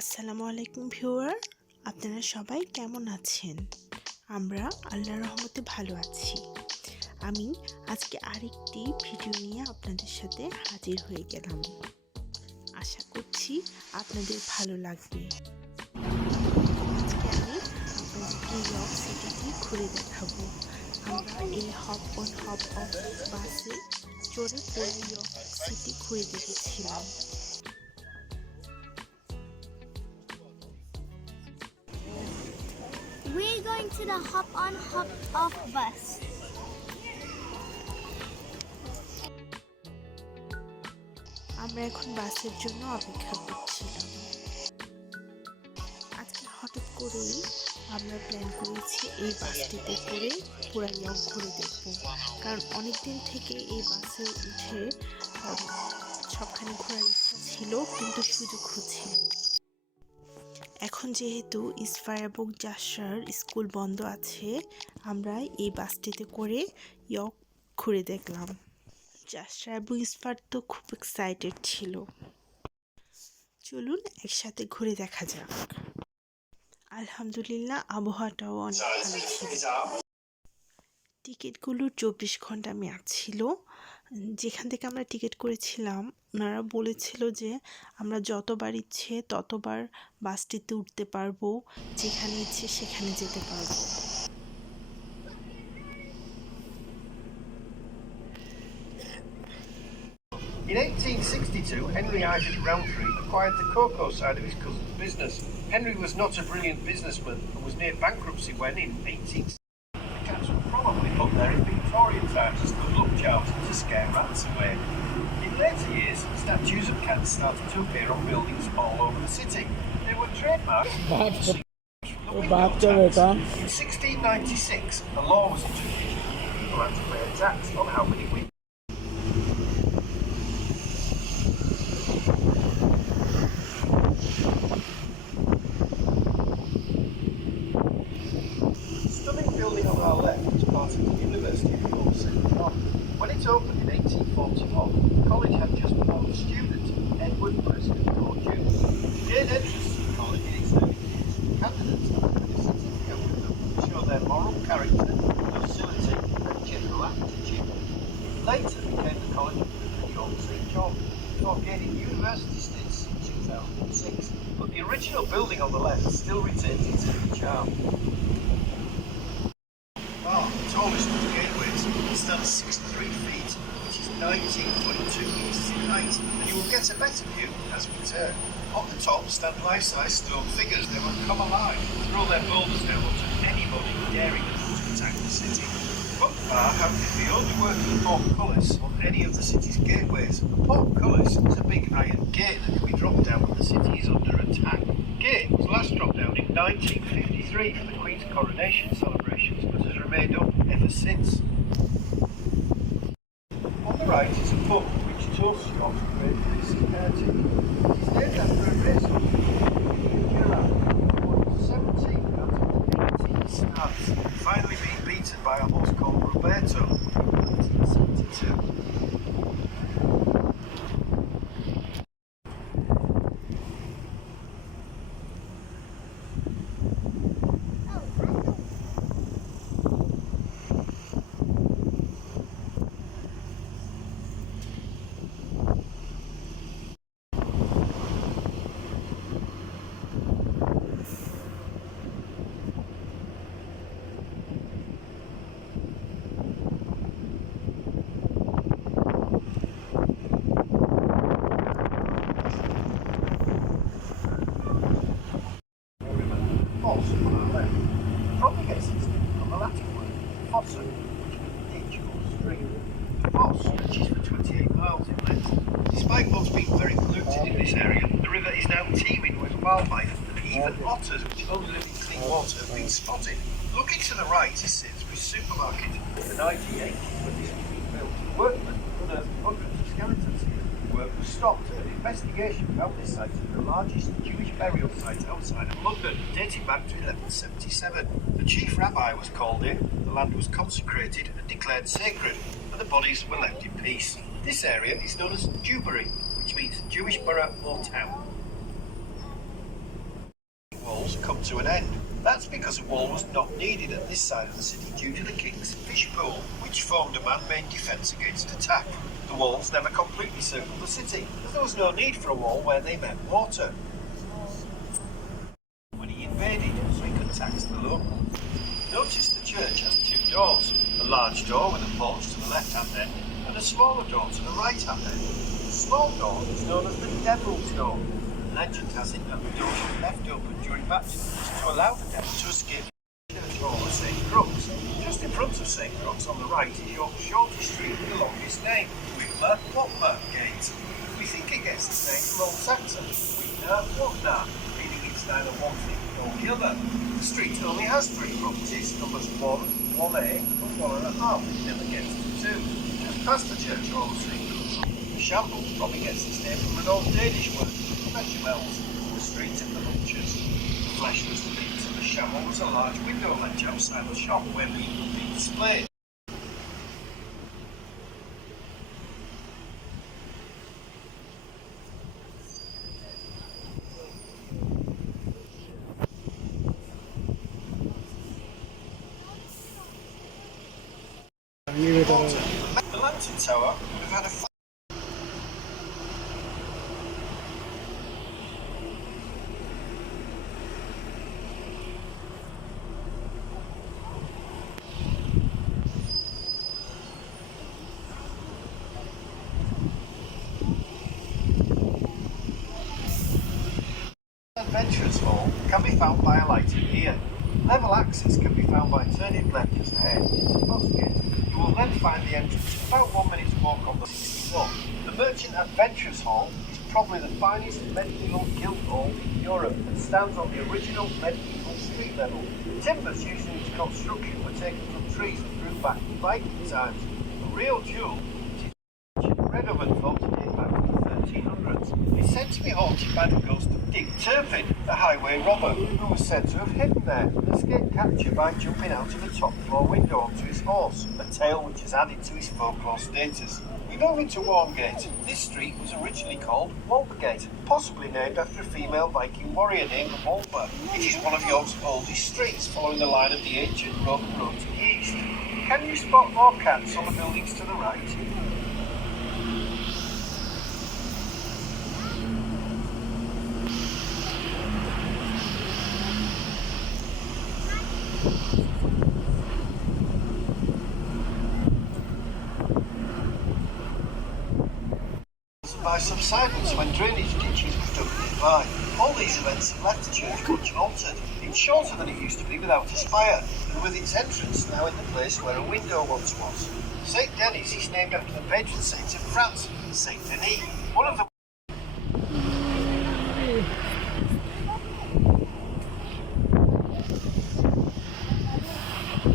আসসালামু আলাইকুম ভিউয়ার, আপনারা সবাই কেমন আছেন? আমরা আল্লাহর রহমতে ভালো আছি। আমি আজকে আরেকটি ভিডিও নিয়ে আপনাদের সাথে হাজির হয়ে গেলাম। আশা করছি আপনাদের ভালো লাগবে। আজকে আমি আপনাদেরকে ইয়র্ক সিটিটি ঘুরে দেখাবো। আমরা এই হপ অন হপ অফ বাসে চড়ে পুরো ইয়র্ক সিটি ঘুরে দেখেছিলাম। We're going to the hop on hop off bus. আমরা এখন বাসের জন্য অপেক্ষা করছিলাম। আজকে হঠাৎ করেই আমরা প্ল্যান করেছি এই বাসটিতে করে পুরো ইয়র্ক ঘুরে দেখব, কারণ অনেকদিন থেকে এই বাসে উঠে সবখানে ঘোরার ইচ্ছা ছিল, কিন্তু সুযোগ হচ্ছিল। এখন যেহেতু ইসফার এবং জাসার স্কুল বন্ধ আছে, আমরা এই বাসটিতে করে ইয়র্ক ঘুরে দেখলাম। জাসরা এবং ইসফার তো খুব এক্সাইটেড ছিল। চলুন একসাথে ঘুরে দেখা যাক। আলহামদুলিল্লাহ, আবহাওয়াটাও অনেক ভালো ছিল। টিকিটগুলোর 24 ঘন্টা মেয়াদ ছিল। যেখান থেকে আমরা টিকিট করেছিলাম ওনারা বলেছিল যে আমরা যতবার ইচ্ছে ততবার বাসটিতে উঠতে পারবো, যেখানে ইচ্ছে সেখানে যেতে পারবো। In 1862, Henry Isaac Rowntree acquired the cocoa side of his cousin's business. Henry was not a brilliant businessman and was near bankruptcy when, in 1860, the cats were probably put there in Victorian times as good luck charms to scare rats away. In later years, statues of cats started to appear on buildings all over the city. They were trademarked from the window tax. In 1696, a law was introduced. People had to pay a tax on how many windows. Building on our left was part of the University of York St John. When it opened in 1841, the college had just one student, Edward Prescott Jr. To gain entrance to the college in its early years, candidates had a certificate with them to show their moral character, docility, and general aptitude. It later became the College of York St John, before gaining university status in 2006. But the original building on the left still retains its early charm. The tallest of the gateways stands 63 feet, which is 19.2 metres in height, and you will get a better view as we turn. On the top stand life-size stone figures. They will come alive and throw their boulders down onto anybody daring to attack the city. But bar houses the only working portcullis on any of the city's gateways. A portcullis is a big iron gate that can be dropped down when the city is under attack. The gate was last dropped down in 1953 for the Queen's coronation celebrations, but has remained up ever since. On the right is a pub which toasts York's great racing heritage. It is named after a racehorse, Giraffe, who won 17 out of the 18 starts, finally being beaten by a horse called Roberto in 1972. Foss on our left. Probably gets its name from the Latin word fossa, which means ditch or stream. The Foss stretches for 28 miles in length. Despite once being very polluted in this area, the river is now teeming with wildlife, and even otters, which only live in clean water, have been spotted. Looking to the right is Sainsbury's supermarket. In 1980, when this was being built, workmen unearthed hundreds of skeletons here. Work was stopped, and an investigation found this site to be the largest Jewish burial site outside of London, dating back to 1177. The chief rabbi was called in, the land was consecrated and declared sacred, and the bodies were left in peace. This area is known as Dewberry, which means Jewish borough or town. come to an end. That's because a wall was not needed at this side of the city due to the king's fish pool, which formed a man-made defence against attack. The walls never completely circled the city, as there was no need for a wall where they met water. When he invaded, so he could tax the locals. Notice the church has two doors, a large door with a porch to the left-hand end, and a smaller door to the right-hand end. The small door is known as the Devil's Door. Legend has it that the door was left open during baptisms to allow the devil to escape the church hall of St. Crux. Just in front of St. Crux on the right is York's shortest street with the longest name, Wigmer Whatmer Gate. We think it gets its name from Old Saxon, Wigner Whatner, meaning it's neither one thing nor the other. The street only has three properties, numbers 1, 1A and 1.5. It never gets to 2. Just past the church hall of St. Crux, the shambles probably gets its name from an old Danish word, bechamels, the street of the butchers. The flesh was the meat, and the shamble was a large window ledge outside the shop where meat would be displayed. The lantern tower would have had a Adventurers Hall can be found by alighting here. Level access can be found by turning left just ahead into the boss gate. You will then find the entrance about 1 minute's walk on the 61. The Merchant Adventurers Hall is probably the finest medieval guild hall in Europe and stands on the original medieval street level. Timbers used in its construction were taken from trees that grew back in Viking times. A real jewel, it is red oven thought to date back to the 1300s. It's said to be haunted by the ghost of Dick Turpin, the highway robber, who was said to have hidden there and escaped capture by jumping out of a top floor window onto his horse, a tale which has added to his folklore status. We move into Wormgate. This street was originally called Walpgate, possibly named after a female Viking warrior named Walpa. It is one of York's oldest streets, following the line of the ancient Roman road to the east. Can you spot more cats on the buildings to the right? By subsidence when drainage ditches were dug nearby. All these events have left the church much altered. It's shorter than it used to be without a spire, and with its entrance now in the place where a window once was. St. Denis is named after the patron saint of France, St. Denis, one of the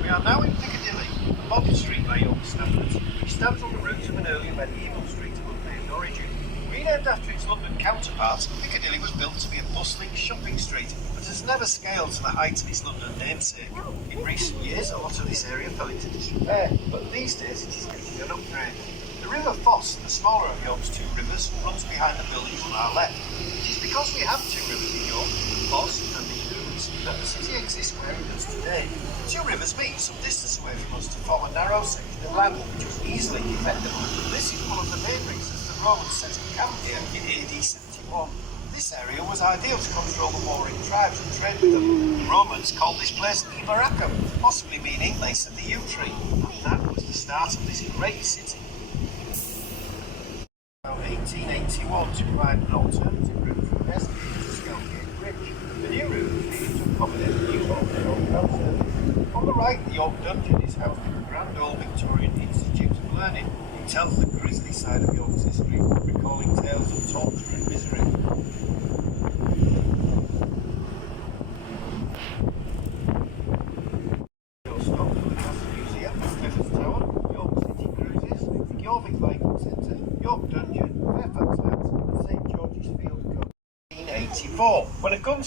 We are now in Piccadilly, a modern street by York standards, which stands on the roots of an earlier medieval street of unnamed origin. Renamed after its London counterpart, Piccadilly was built to be a bustling shopping street, but has never scaled to the height of its London namesake. In recent years, a lot of this area fell into disrepair, but these days it is getting an upgrade. The River Foss, the smaller of York's two rivers, runs behind the buildings on our left. It is because we have two rivers in York, the Foss and the Ouse, that the city exists where it does today. The two rivers meet some distance away from us to form a narrow section of land which was easily defendable. This is one of the main reasons the Romans set up camp here in AD 71. This area was ideal to control the warring tribes and trade with them. The Romans called this place Iberacum, possibly meaning place of the yew tree, and that was the start of this great city. 1881 to provide an alternative route from Essex to Skelgate Bridge. The new route was needed to accommodate the new York Rail service. On the right, the York Dungeon is housed in the Grand Old Victorian Institute of Learning. It tells the grisly side of York's history, recalling tales of torture and misery. Stop for the Castle Museum, Clifford's Tower, York City Cruises, the Jorvik Viking Centre, York Dungeon, Fairfax House, and St George's Field Cup. 1884, when a gun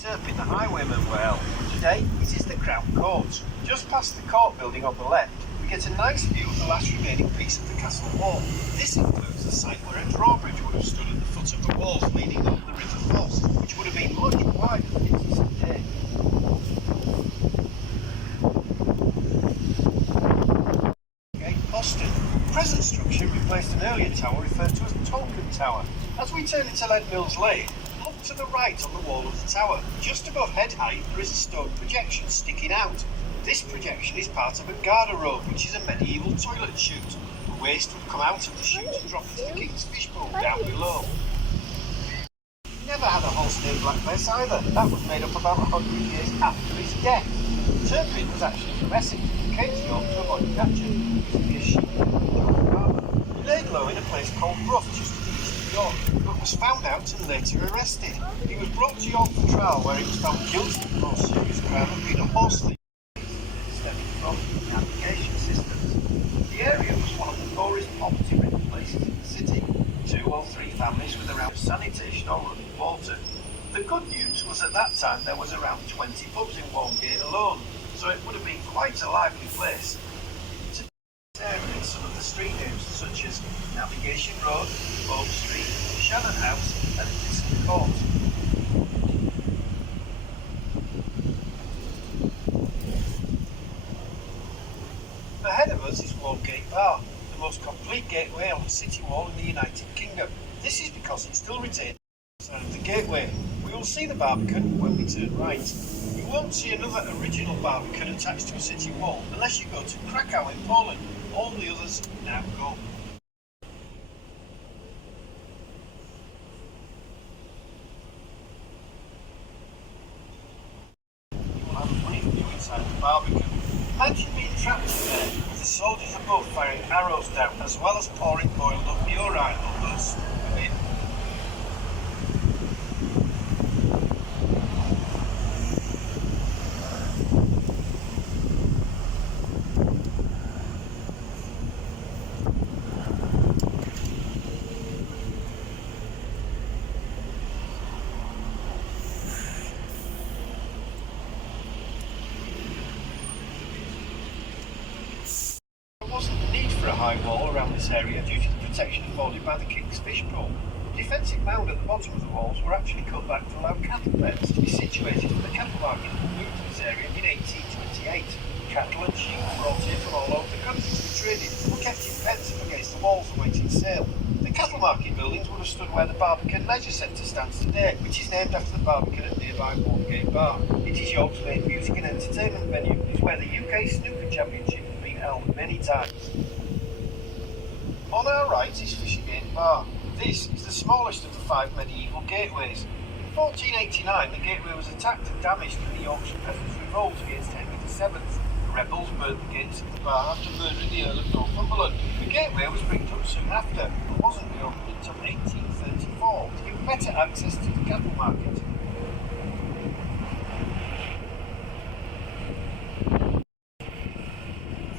Turpin, the highwaymen were held. Today, it is the Crown Court. Just past the court building on the left, we get a nice view of the last remaining piece of the castle wall. This includes the site where a drawbridge would have stood at the foot of the walls leading over the River Foss, which would have been much wider than it is today. present structure replaced an earlier tower referred to as Tonkin Tower. As we turn into Lead Mills Lane, look to the right on the wall of the tower. Just above head height there is a stone projection sticking out. This projection is part of a garderobe, which is a medieval toilet chute. The waste would come out of the chute and drop into the King's Fishbowl down below. Never had a horse named Blackbess either. That was made up about 100 years after his death. Turpin was actually from Essex and came to York to avoid capture. He used to be a sheep farmer. He laid low in a place called Rough, just to the east of York, but was found out and later arrested. He was brought to York for trial, where he was found guilty of the more serious crime of being a horse thief, stemming from navigation systems. The area was one of the poorest poverty-ridden places in the city. 2 or 3 families with around sanitation or running water. The good news was at that time there was around 20 pubs in Walgate alone, so it would have been quite a lively place. Today is some of the street names such as Navigation Road, Boat Street, Shannon House and Disney Court. Ahead of us is Walgate Bar, the most complete gateway on the city wall in the United Kingdom. This is because it still retains the side of the gateway. We will see the Barbican when we turn right. You won't see another original Barbican attached to a city wall unless you go to Krakow in Poland. All the others now go. You will have a brief view inside the Barbican. Imagine being trapped in there with the soldiers above firing arrows down as well as pouring boiled up urine on those within. There wasn't the need for a high wall around this area due to the protection afforded by the King's Fishbowl. The defensive mound at the bottom of the walls were actually cut back to allow cattle pens to be situated for the cattle market that moved to this area in 1828. Cattle and sheep were brought in from all over the country to be traded and were kept in pens up against the walls awaiting sale. The cattle market buildings would have stood where the Barbican Leisure Centre stands today, which is named after the Barbican at nearby Walgate Bar. It is York's main music and entertainment venue. It is where the UK Snooker Championship has been held many times. On our right is Fishergate Bar. This is the smallest of the 5 medieval gateways. In 1489 the gateway was attacked and damaged in the Yorkshire peasants' revolt against Henry VII. The rebels burnt the gates of the bar after murdering the Earl of Northumberland. The gateway was bricked up soon after, but wasn't reopened until 1834 to give better access to the cattle market.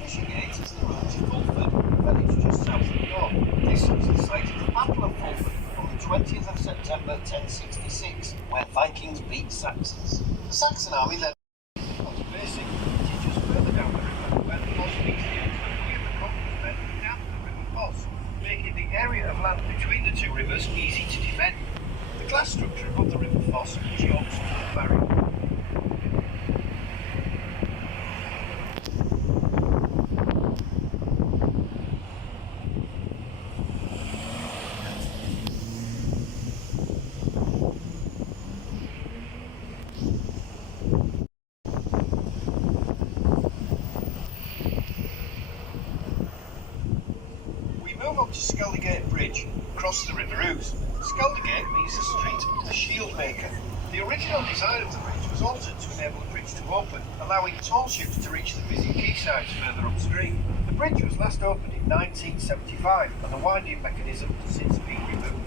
Fishergate is the road to Fulford, a village just south of York. This was the site of the Battle of Fulford on the 20th of September 1066, where Vikings beat Saxons. The Saxon army then was facing just further down the river, where the Foss meets the English and the conquerors then down the river Foss, making the area of land between the two rivers easy to defend. The glass structure above the river Foss was York's barrier. Move up to Skeldergate Bridge, cross the River Ouse. Skeldergate means the street of the shield maker. The original design of the bridge was altered to enable the bridge to open, allowing tall ships to reach the busy quaysides further upstream. The bridge was last opened in 1975 and the winding mechanism has since been removed.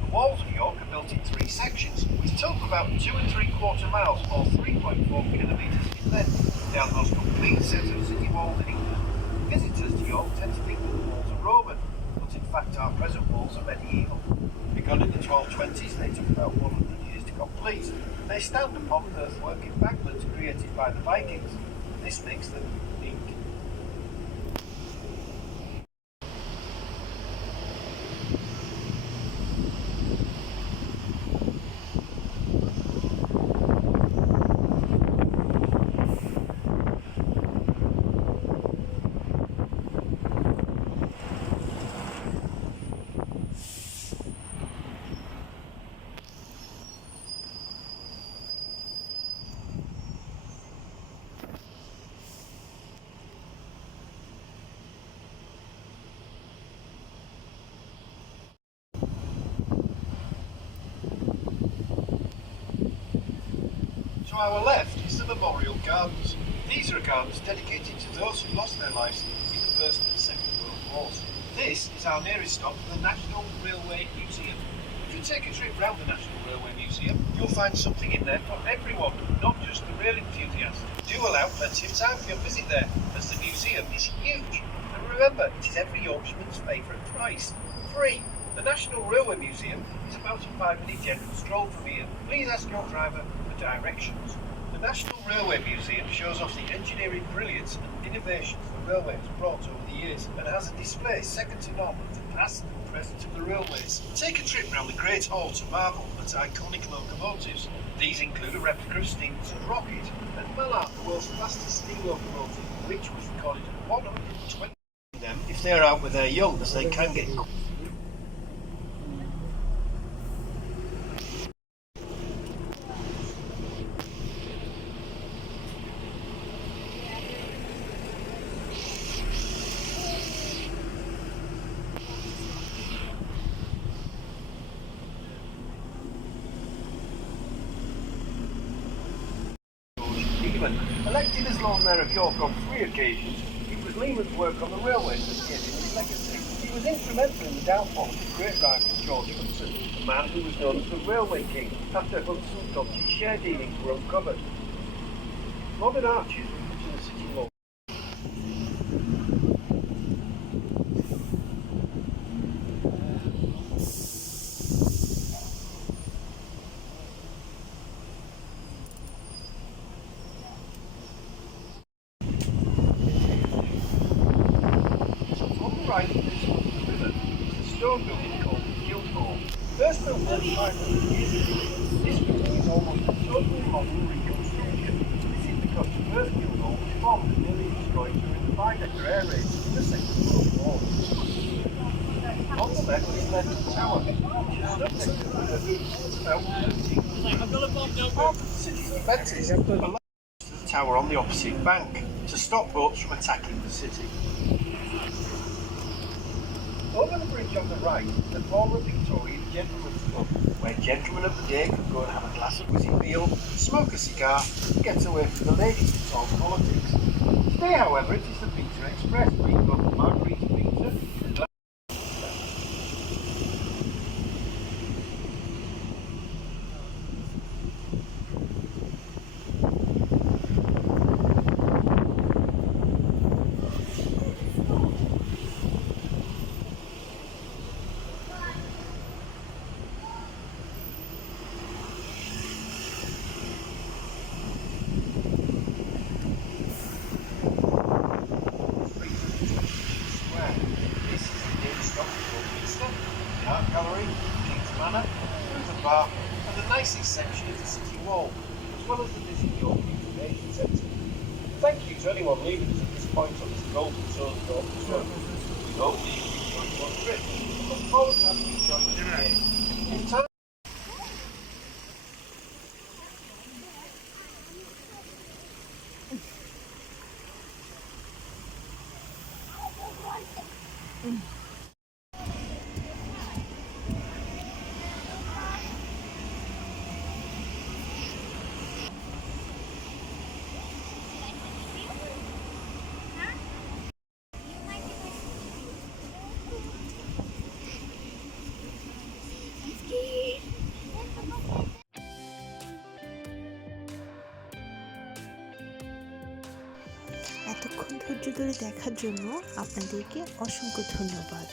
The walls of York are built in 3 sections, which total about 2 3/4 miles or 3.4 kilometres in length. They are the most complete set of city walls in England. Visitors to York tend to think that the walls are Roman, but in fact our present walls are medieval. Begun in the 1220s, they took about 100 years to complete. They stand upon earthwork embankments created created by the Vikings. This makes them unique. To our left is the Memorial Gardens. These are gardens dedicated to those who lost their lives in the First and Second World Wars. This is our nearest stop to the National Railway Museum. If you take a trip round the National Railway Museum, you'll find something in there for everyone, not just the rail enthusiast. Do allow plenty of time for your visit there, as the museum is huge. And remember, it is every Yorkshireman's favourite price, free. The National Railway Museum is about a 5-minute general stroll from here. Please ask your driver for directions. The National Railway Museum shows off the engineering brilliance and innovations the railway has brought over the years and has a display second to none of the past and present of the railways. Take a trip round the Great Hall to marvel at iconic locomotives. These include a replica of Stephenson's Rocket and Mallard, the world's fastest steam locomotive, which was recorded at 120 them if they are out with their young, as they can get elected as Lord Mayor of York on 3 occasions, it was Lehman's work on the railways that gave him his legacy. He was instrumental in the downfall of his great rival George Hudson, a man who was known as the Railway King after Hudson's dodgy share dealings were uncovered. Modern arches were put in the city wall. Right at this foot of the river is a stone building called the Guildhall. First built 500 years ago, this building is almost a totally modern reconstruction. This is because the first Guildhall was bombed and nearly destroyed during the Baedeker air raids in the Second World War. On the left is Leonard Tower, which is stood next to the river since about 13. Part of the city's defences allowed the tower on the opposite bank to stop boats from attacking the city. Over the bridge on the right is the former Victorian Gentleman's Club, where gentlemen of the day could go and have a glass of whiskey meal, smoke a cigar, and get away from the ladies to talk politics. Today, however, it is the Pizza Express, where you go for margarita pizza and art gallery, King's Manor, through the bar, and the nicest section of the city wall, as well as the Visit York Information Centre. Thank you to anyone leaving us at this point on this golden zone talk as well. We hope that you enjoyed your trip. We look forward to having you join us again. In time এতক্ষণ ধৈর্য ধরে দেখার জন্য আপনাদেরকে অসংখ্য ধন্যবাদ।